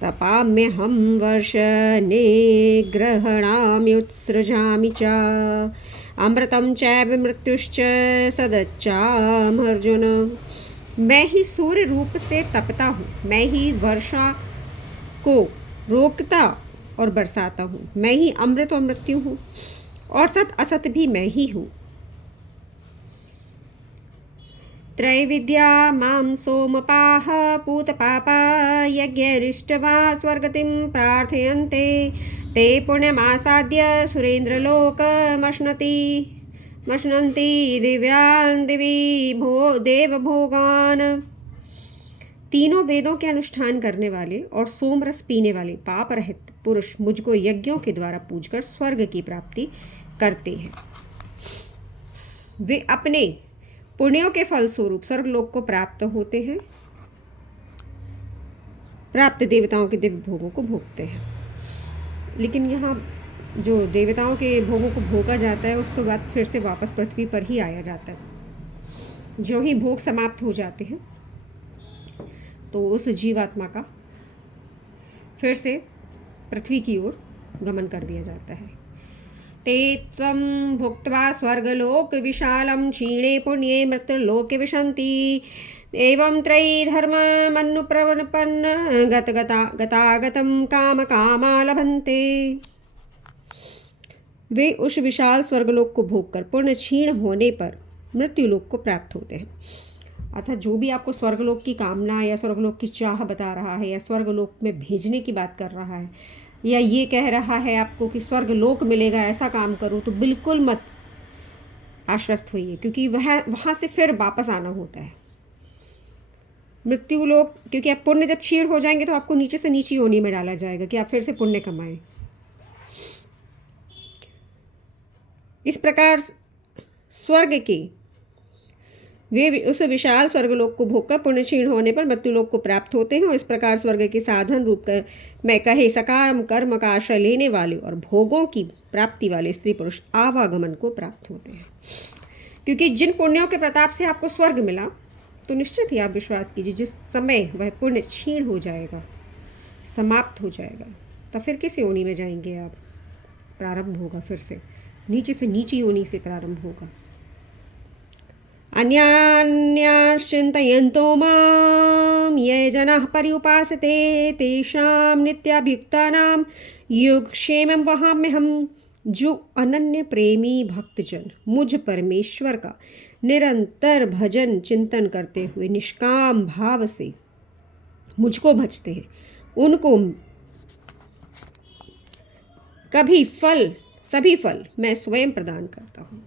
तपाम्यहं वर्षने ग्रहणाम्युत्सृजामि च अमृतं चैव मृत्युश्च सदच्चामर्जुन। मैं ही सूर्य रूप से तपता हूँ, मैं ही वर्षा को रोकता और बरसाता हूँ, मैं ही अमृत और मृत्यु हूँ, और सत असत भी मैं ही हूँ। त्रैविद्या मां सोमपाः पूतपापा यज्ञरिष्टवा स्वर्गतिं प्रार्थयन्ते ते पुण्यमासाद्य मश्नन्ति दिव्यान् दिवि देवभोगान्। तीनों वेदों के अनुष्ठान करने वाले और सोमरस पीने वाले पाप रहित पुरुष मुझको यज्ञों के द्वारा पूजकर स्वर्ग की प्राप्ति करते हैं। वे अपने पुण्यों के फलस्वरूप स्वर्गलोक को प्राप्त होते हैं, प्राप्त देवताओं के दिव्य भोगों को भोगते हैं। लेकिन यहाँ जो देवताओं के भोगों को भोगा जाता है उसके बाद फिर से वापस पृथ्वी पर ही आया जाता है। जो ही भोग समाप्त हो जाते हैं तो उस जीवात्मा का फिर से पृथ्वी की ओर गमन कर दिया जाता है। ते त्वं भुक्त्वा स्वर्गलोक विशालं क्षीणे पुण्ये मृत्युलोके विशन्ति एवं त्रयीधर्ममनुप्रपन्न गतागतं कामा लभन्ते। वे उस विशाल स्वर्गलोक को भोगकर पुण्य क्षीण होने पर मृत्युलोक को प्राप्त होते हैं। अर्थात जो भी आपको स्वर्गलोक की कामना या स्वर्गलोक की चाह बता रहा है या स्वर्गलोक में भेजने की बात कर रहा है या ये कह रहा है आपको कि स्वर्गलोक मिलेगा, ऐसा काम करो, तो बिल्कुल मत आश्वस्त होइए, क्योंकि वहाँ से फिर वापस आना होता है मृत्युलोक। क्योंकि आप पुण्य जब क्षीण हो जाएंगे तो आपको नीचे से नीची योनि में डाला जाएगा कि आप फिर से पुण्य कमाएं। इस प्रकार स्वर्ग के वे उस विशाल स्वर्गलोक को भोगकर पुण्य क्षीण होने पर मृत्युलोक को प्राप्त होते हैं। और इस प्रकार स्वर्ग के साधन रूप में कहे सकाम कर्म का आश्रय लेने वाले और भोगों की प्राप्ति वाले स्त्री पुरुष आवागमन को प्राप्त होते हैं। क्योंकि जिन पुण्यों के प्रताप से आपको स्वर्ग मिला, तो निश्चित ही आप विश्वास कीजिए जिस समय वह पुण्य क्षीण हो जाएगा, समाप्त हो जाएगा, तो फिर किस योनि में जाएंगे आप? प्रारंभ होगा फिर से नीचे से नीची योनि से प्रारंभ होगा। अन्यान्याश्चिन्तयन्तो मां ये जनाः पर्युपासते तेषां नित्याभियुक्तानां योगक्षेमं वहाम्यहम्। जो अनन्य प्रेमी भक्तजन मुझ परमेश्वर का निरंतर भजन चिंतन करते हुए निष्काम भाव से मुझको भजते हैं, उनको सभी फल मैं स्वयं प्रदान करता हूँ।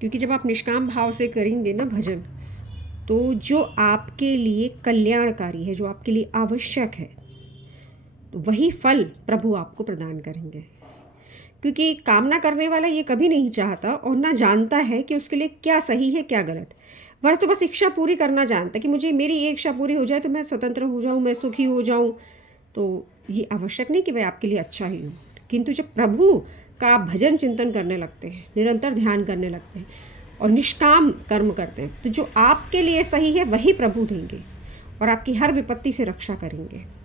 क्योंकि जब आप निष्काम भाव से करेंगे ना भजन, तो जो आपके लिए कल्याणकारी है, जो आपके लिए आवश्यक है, तो वही फल प्रभु आपको प्रदान करेंगे। क्योंकि कामना करने वाला ये कभी नहीं चाहता और ना जानता है कि उसके लिए क्या सही है क्या गलत। वह तो बस इच्छा पूरी करना जानता है कि मुझे मेरी एक इच्छा पूरी हो जाए तो मैं स्वतंत्र हो जाऊँ, मैं सुखी हो जाऊँ। तो ये आवश्यक नहीं कि वह आपके लिए अच्छा ही हो। किंतु जब प्रभु का आप भजन चिंतन करने लगते हैं, निरंतर ध्यान करने लगते हैं और निष्काम कर्म करते हैं, तो जो आपके लिए सही है वही प्रभु देंगे और आपकी हर विपत्ति से रक्षा करेंगे।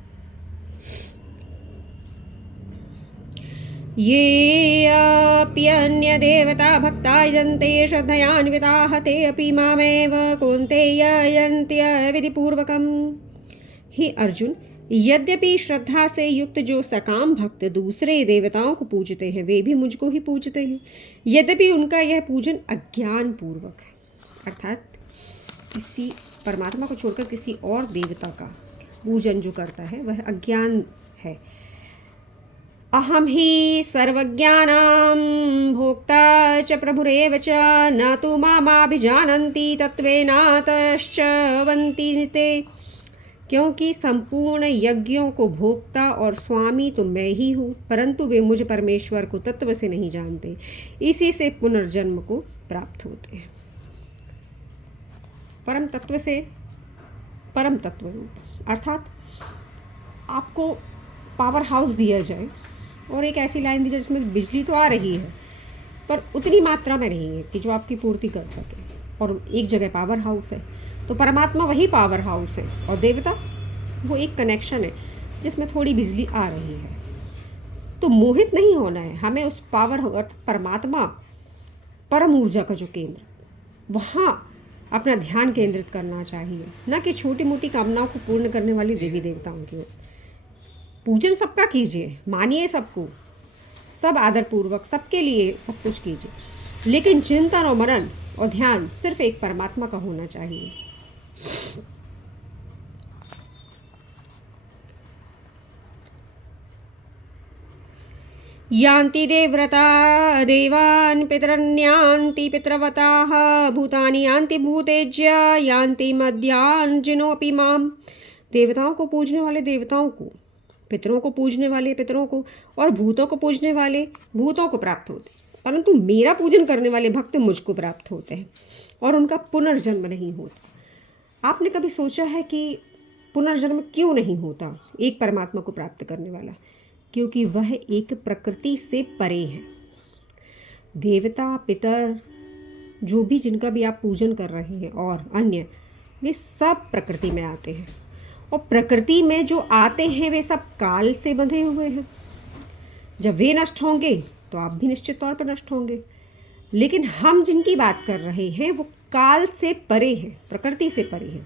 ये अप्यन्य देवता भक्ता यन्ते श्रद्धयान्विताः ते अपि मामेव कौन्तेय यन्त्य विधिपूर्वकम्। हे अर्जुन, यद्यपि श्रद्धा से युक्त जो सकाम भक्त दूसरे देवताओं को पूजते हैं, वे भी मुझको ही पूजते हैं। यद्यपि उनका यह पूजन अज्ञान पूर्वक है, अर्थात किसी परमात्मा को छोड़कर किसी और देवता का पूजन जो करता है वह अज्ञान है। अहम ही सर्वज्ञानां भोक्ता च प्रभुरेव च न तु मामाभिजानन्ति तत्त्वेनातश्च वन्ति ते। क्योंकि संपूर्ण यज्ञों को भोक्ता और स्वामी तो मैं ही हूँ, परंतु वे मुझ परमेश्वर को तत्व से नहीं जानते, इसी से पुनर्जन्म को प्राप्त होते हैं। परम तत्व से परम तत्व रूप, अर्थात आपको पावर हाउस दिया जाए और एक ऐसी लाइन दी जाए जिसमें बिजली तो आ रही है, पर उतनी मात्रा में नहीं है कि जो आपकी पूर्ति कर सके। और एक जगह पावर हाउस है, तो परमात्मा वही पावर हाउस है, और देवता वो एक कनेक्शन है जिसमें थोड़ी बिजली आ रही है। तो मोहित नहीं होना है हमें उस पावर परमात्मा, परम ऊर्जा का जो केंद्र, वहाँ अपना ध्यान केंद्रित करना चाहिए, ना कि छोटी मोटी कामनाओं को पूर्ण करने वाली देवी देवताओं की ओर। पूजन सबका कीजिए, मानिए सबको, सब आदरपूर्वक सबके लिए सब कुछ कीजिए, लेकिन चिंतन और मनन और ध्यान सिर्फ एक परमात्मा का होना चाहिए। यान्ति देवव्रता देवान् पितरन्यान्ति पितृवताः भूतानि यान्ति भूतेज्या यान्ति मध्यान्जिनोऽपि माम्। देवताओं को पूजने वाले देवताओं को, पितरों को पूजने वाले पितरों को, और भूतों को पूजने वाले भूतों को प्राप्त होते, परंतु मेरा पूजन करने वाले भक्त मुझको प्राप्त होते हैं और उनका पुनर्जन्म नहीं होता। आपने कभी सोचा है कि पुनर्जन्म क्यों नहीं होता एक परमात्मा को प्राप्त करने वाला? क्योंकि वह एक प्रकृति से परे है। देवता पितर जो भी, जिनका भी आप पूजन कर रहे हैं और अन्य, वे सब प्रकृति में आते हैं, और प्रकृति में जो आते हैं वे सब काल से बंधे हुए हैं। जब वे नष्ट होंगे तो आप भी निश्चित तौर पर नष्ट होंगे। लेकिन हम जिनकी बात कर रहे हैं वो काल से परे हैं, प्रकृति से परे हैं।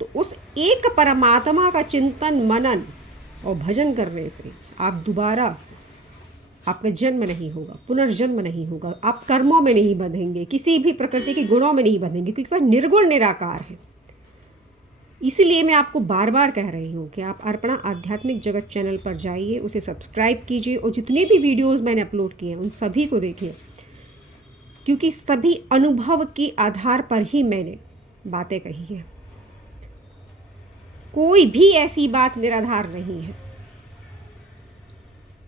तो उस एक परमात्मा का चिंतन मनन और भजन करने से आप दोबारा, आपका जन्म नहीं होगा, पुनर्जन्म नहीं होगा, आप कर्मों में नहीं बंधेंगे, किसी भी प्रकृति के गुणों में नहीं बंधेंगे, क्योंकि वह निर्गुण निराकार है। इसीलिए मैं आपको बार बार कह रही हूँ कि आप अर्पणा आध्यात्मिक जगत चैनल पर जाइए, उसे सब्सक्राइब कीजिए, और जितने भी वीडियोज़ मैंने अपलोड किए हैं उन सभी को देखिए, क्योंकि सभी अनुभव के आधार पर ही मैंने बातें कही हैं। कोई भी ऐसी बात निराधार नहीं है।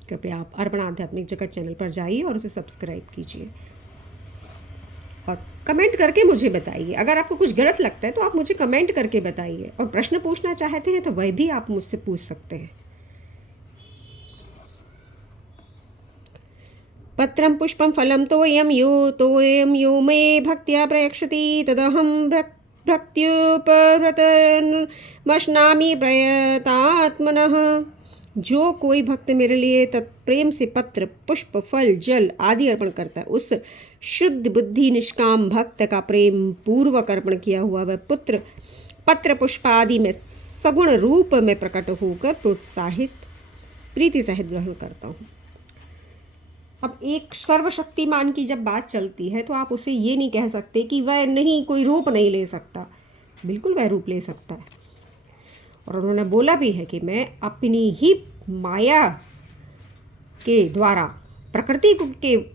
कृपया आप अर्पणा आध्यात्मिक जगत चैनल पर जाइए और उसे सब्सक्राइब कीजिए, और कमेंट करके मुझे बताइए। अगर आपको कुछ गलत लगता है तो आप मुझे कमेंट करके बताइए, और प्रश्न पूछना चाहते हैं तो वह भी आप मुझसे पूछ सकते हैं। पत्रं पुष्पं फलं तोयं यो मे भक्त्या प्रयक्षति तदहं भक्त्युपहृतमश्नामि प्रयतात्मनः। जो कोई भक्त मेरे लिए तत्प्रेम से पत्र पुष्प फल जल आदि अर्पण करता है, उस शुद्ध बुद्धि निष्काम भक्त का प्रेम पूर्वक अर्पण किया हुआ वह पत्र पुष्प आदि में सगुण रूप में प्रकट होकर प्रोत्साहित प्रीति सहित ग्रहण करता हूँ। अब एक सर्वशक्तिमान की जब बात चलती है तो आप उसे ये नहीं कह सकते कि वह नहीं, कोई रूप नहीं ले सकता। बिल्कुल वह रूप ले सकता है, और उन्होंने बोला भी है कि मैं अपनी ही माया के द्वारा प्रकृति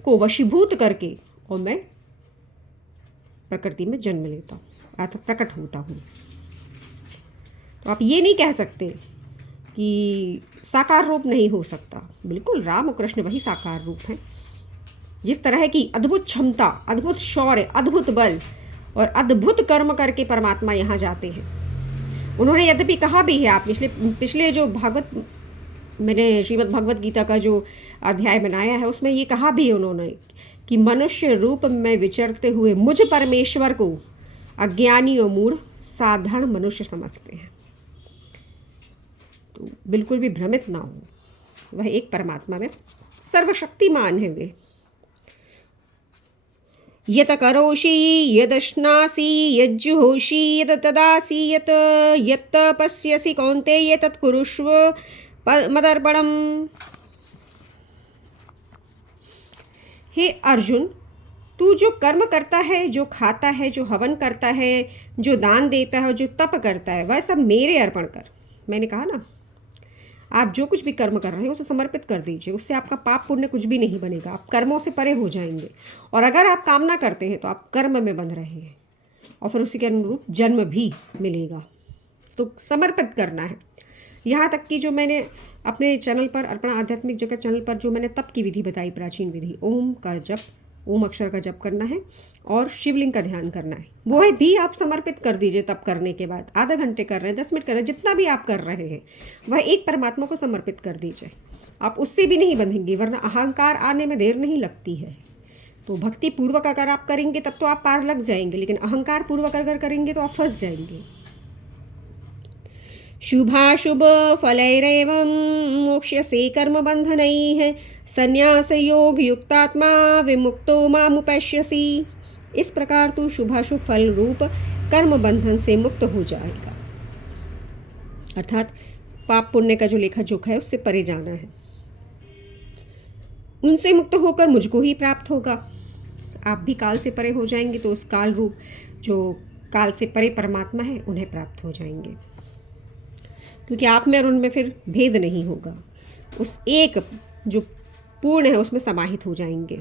को वशीभूत करके और मैं प्रकृति में जन्म लेता हूँ, अर्थात प्रकट होता हूँ। तो आप ये नहीं कह सकते कि साकार रूप नहीं हो सकता। बिल्कुल राम और कृष्ण वही साकार रूप हैं। जिस तरह की अद्भुत क्षमता, अद्भुत शौर्य, अद्भुत बल और अद्भुत कर्म करके परमात्मा यहाँ जाते हैं। उन्होंने यद्यपि कहा भी है, आप पिछले जो मैंने श्रीमद् भगवत गीता का जो अध्याय बनाया है उसमें ये कहा भी है उन्होंने कि मनुष्य रूप में विचरते हुए मुझ परमेश्वर को अज्ञानी और मूढ़ साधारण मनुष्य समझते हैं। तो बिल्कुल भी भ्रमित ना हो, वह एक परमात्मा में सर्वशक्तिमान है। वे यत करोषि यदश्नासि यज्जुहोषि यद तदासि यत पश्यसि कौन्तेय तत् कुरुष्व मदर्पणम्। हे अर्जुन, तू जो कर्म करता है, जो खाता है, जो हवन करता है, जो दान देता है और जो तप करता है, वह सब मेरे अर्पण कर। मैंने कहा ना, आप जो कुछ भी कर्म कर रहे हैं उसे समर्पित कर दीजिए, उससे आपका पाप पुण्य कुछ भी नहीं बनेगा, आप कर्मों से परे हो जाएंगे। और अगर आप कामना करते हैं तो आप कर्म में बंध रहे हैं और फिर उसी के अनुरूप जन्म भी मिलेगा। तो समर्पित करना है। यहाँ तक कि जो मैंने अपने चैनल पर, अर्पणा आध्यात्मिक जगत चैनल पर, जो मैंने तप की विधि बताई, प्राचीन विधि, ओम का जप, ओम अक्षर का जप करना है और शिवलिंग का ध्यान करना है, वो भी आप समर्पित कर दीजिए। तप करने के बाद आधा घंटे कर रहे हैं, 10 मिनट कर रहे हैं, जितना भी आप कर रहे हैं वह एक परमात्मा को समर्पित कर दीजिए। आप उससे भी नहीं बंधेंगे, वरना अहंकार आने में देर नहीं लगती है। तो भक्ति पूर्वक अगर आप करेंगे तब तो आप पार लग जाएंगे, लेकिन अहंकार पूर्वक अगर करेंगे तो आप फंस जाएंगे। शुभाशुभ फलैरेवं मोक्ष्यसे कर्म बंधनैः संन्यास योग युक्तात्मा विमुक्तो मामुपश्यसि। इस प्रकार तू शुभाशुभ फल रूप कर्म बंधन से मुक्त हो जाएगा, अर्थात पाप पुण्य का जो लेखा जोखा है उससे परे जाना है। उनसे मुक्त होकर मुझको ही प्राप्त होगा। आप भी काल से परे हो जाएंगे तो उस काल रूप जो काल से परे परमात्मा है उन्हें प्राप्त हो जाएंगे, क्योंकि आप में और उनमें फिर भेद नहीं होगा। उस एक जो पूर्ण है उसमें समाहित हो जाएंगे।